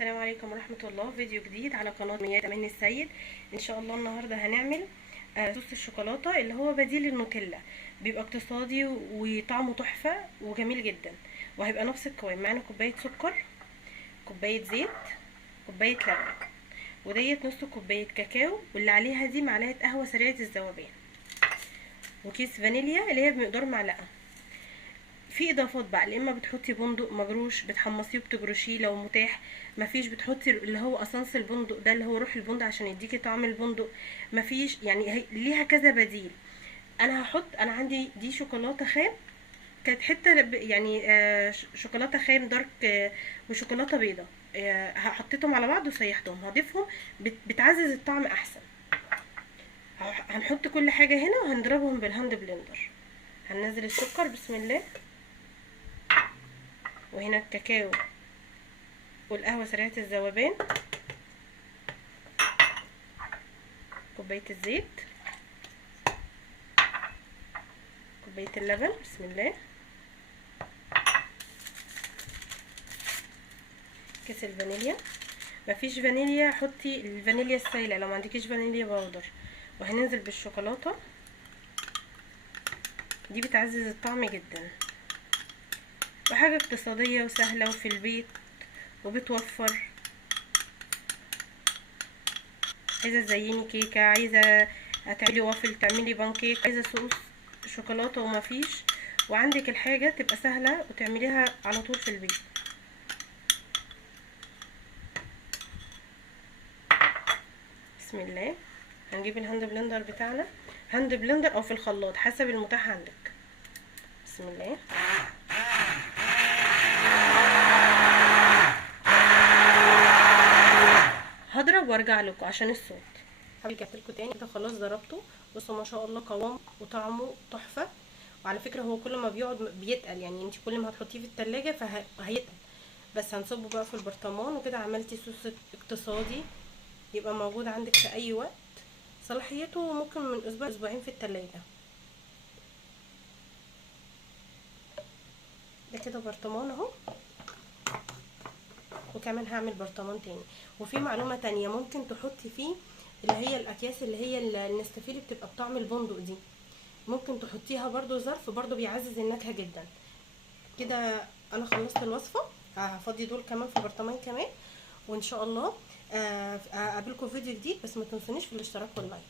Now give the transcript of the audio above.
السلام عليكم ورحمة الله. فيديو جديد على قناة مياد أمين السيد. ان شاء الله النهاردة هنعمل صوص الشوكولاتة اللي هو بديل النوتيلا. بيبقى اقتصادي وطعمه تحفة وجميل جدا، وهيبقى نفس القوام. معانا كوباية سكر، كوباية زيت، كوباية لبن، وديت نص كوباية كاكاو، واللي عليها دي معلقة قهوة سريعة الذوبان، وكيس فانيليا اللي هي بمقدار معلقة. في اضافات بقى، يا اما بتحطي بندق مجروش بتحمصيه وبتجرشيه لو متاح، مفيش بتحطي اللي هو اسانس البندق ده اللي هو روح البندق عشان يديكي طعم البندق. مفيش يعني ليها كذا بديل. انا عندي دي شوكولاته خام، كانت حته يعني شوكولاته خام دارك وشوكولاته بيضه. حطيتهم على بعض وسيحتهم، هضيفهم بتعزز الطعم احسن. هنحط كل حاجه هنا وهنضربهم بالهاند بلندر. هننزل السكر بسم الله، وهنا الكاكاو والقهوة سريعة الذوبان، كوباية الزيت، كوباية اللبن بسم الله، كيس الفانيليا. مفيش فانيليا حطي الفانيليا السايلة لو ما عندكيش فانيليا باودر. وهننزل بالشوكولاتة دي بتعزز الطعم جدا، وحاجة اقتصادية وسهلة وفي البيت وبتوفر. عايزة تزيني كيكة، عايزة هتعملي وافل، تعملي بانكيك، عايزة صوص شوكولاتة ومفيش، وعندك الحاجة تبقى سهلة وتعمليها على طول في البيت. بسم الله. هنجيب الهاند بلندر بتاعنا، هاند بلندر او في الخلاط حسب المتاح عندك. بسم الله. هضرب وارجع لكم عشان الصوت. رجعت لكم تاني كده، خلاص ضربته. بصوا ما شاء الله قوام وطعمه تحفه. وعلى فكره هو كل ما بيقعد بيتقل، يعني انت كل ما هتحطيه في التلاجة فهيتقل. بس هنصبه بقى في البرطمان، وكده عملتي صوص اقتصادي يبقى موجود عندك في اي وقت. صلاحيته ممكن من اسبوع اسبوعين في التلاجة. ده كده برطمان اهو، وكمان هعمل برطمان تاني. وفي معلومه تانية، ممكن تحطي فيه اللي هي الاكياس اللي هي النستفيل اللي بتبقى بطعم البندق دي، ممكن تحطيها برضو ظرف، برضو بيعزز النكهه جدا. كده انا خلصت الوصفه. هفضي دول كمان في برطمان كمان، وان شاء الله اقابلكم في فيديو جديد. بس ما تنسونيش في الاشتراك واللايك.